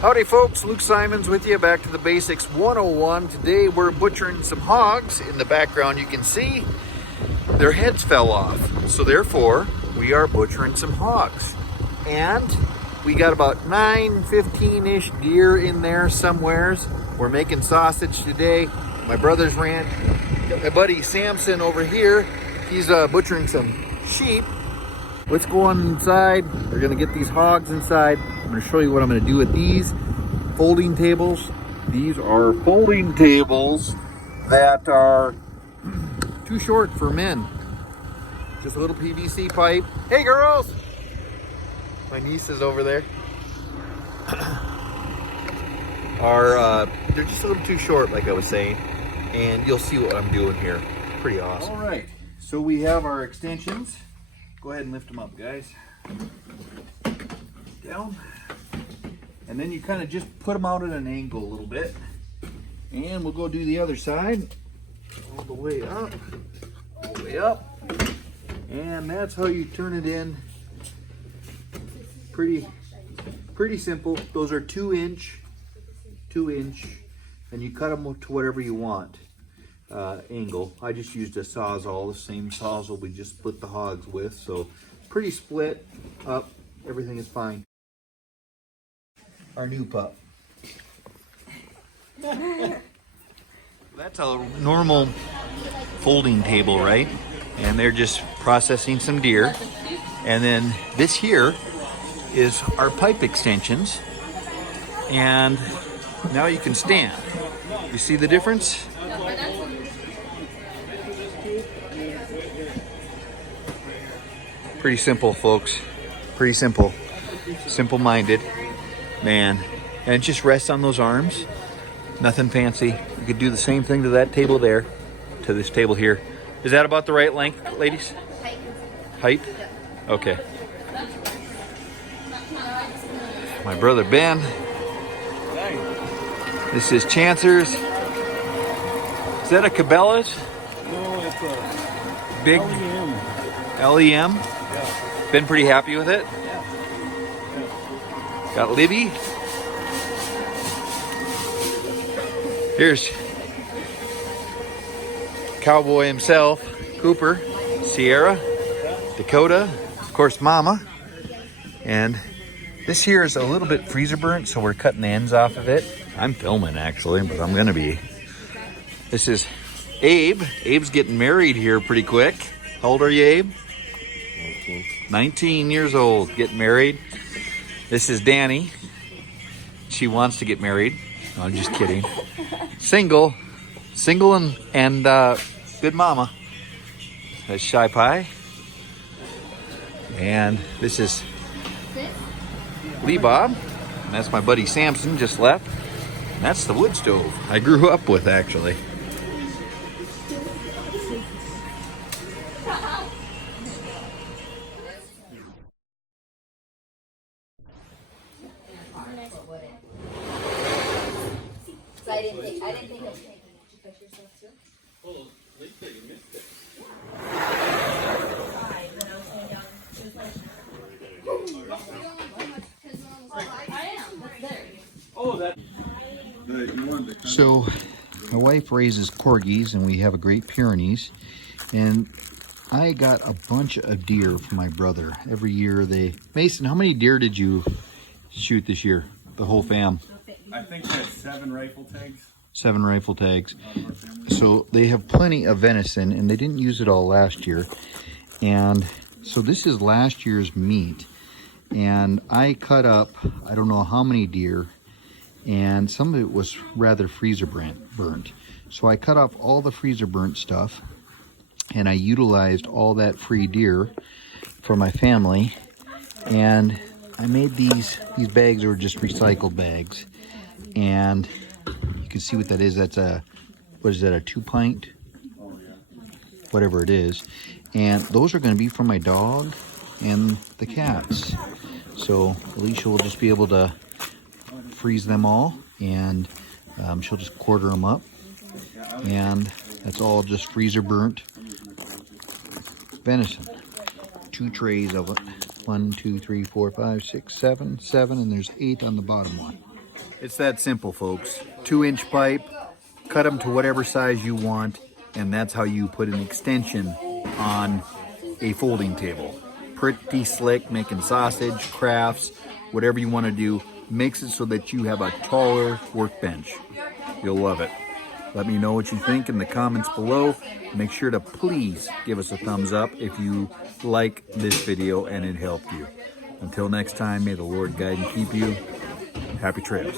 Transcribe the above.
Howdy folks, Luke Simons with you, back to the Basics 101. Today we're butchering some hogs. In the background you can see their heads fell off. So therefore, we are butchering some hogs. And we got about 15-ish deer in there somewheres. We're making sausage today. My brother's ranch. Got my buddy Samson over here. He's butchering some sheep. Let's go on inside. We're gonna get these hogs inside. I'm gonna show you what I'm gonna do with these folding tables. These are folding tables that are too short for men. Just a little PVC pipe. Hey girls! My niece is over there. They're just a little too short, like I was saying. And you'll see what I'm doing here. Pretty awesome. All right, so we have our extensions. Go ahead and lift them up, guys. Down. And then you kind of just put them out at an angle a little bit. And we'll go do the other side. All the way up. All the way up. And that's how you turn it in. Pretty simple. Those are 2-inch. And you cut them to whatever you want. Angle. I just used a Sawzall, the same Sawzall we just split the hogs with, so pretty split up, everything is fine. Our new pup. That's a normal folding table, right? And they're just processing some deer. And then this here is our pipe extensions. And now you can stand. You see the difference? Pretty simple, folks. Pretty simple. Simple-minded, man. And it just rests on those arms. Nothing fancy. You could do the same thing to that table there, to this table here. Is that about the right length, ladies? Height? Okay. My brother Ben. This is Chancer's. Is that a Cabela's? No, it's a big LEM. Yeah. Been pretty happy with it. Yeah. Got Libby. Here's Cowboy himself, Cooper, Sierra, Dakota, of course Mama. And this here is a little bit freezer burnt, so we're cutting the ends off of it. I'm filming actually, but I'm gonna be. This is Abe. Abe's getting married here pretty quick. How old are you, Abe? 19 years old, getting married. This is Danny. She wants to get married. No, I'm just kidding. Single and good mama. That's Shy Pie. And this is Lee Bob. And that's my buddy Samson, just left. And that's the wood stove I grew up with, actually. I didn't think of taking it. Did you push yourself too? Oh, at least you missed it. Oh, that. So, my wife raises corgis, and we have a Great Pyrenees. And I got a bunch of deer for my brother. Every year they... Mason, how many deer did you shoot this year? The whole fam? I think that's 7 rifle tags. 7 rifle tags. So they have plenty of venison, and they didn't use it all last year. And so this is last year's meat. And I cut up, I don't know how many deer, and some of it was rather freezer burnt. So I cut off all the freezer burnt stuff, and I utilized all that free deer for my family. And I made these bags are just recycled bags. And you can see what that is. That's a, what is that, a 2-pint? Whatever it is. And those are going to be for my dog and the cats. So Alicia will just be able to freeze them all, and she'll just quarter them up. And that's all just freezer burnt venison. 2 trays of it. 1, 2, 3, 4, 5, 6, 7, and there's 8 on the bottom one. It's that simple, folks. 2-inch pipe, cut them to whatever size you want, and that's how you put an extension on a folding table. Pretty slick, making sausage, crafts, whatever you want to do. Makes it so that you have a taller workbench. You'll love it. Let me know what you think in the comments below. Make sure to please give us a thumbs up if you like this video and it helped you. Until next time, may the Lord guide and keep you. Happy trails.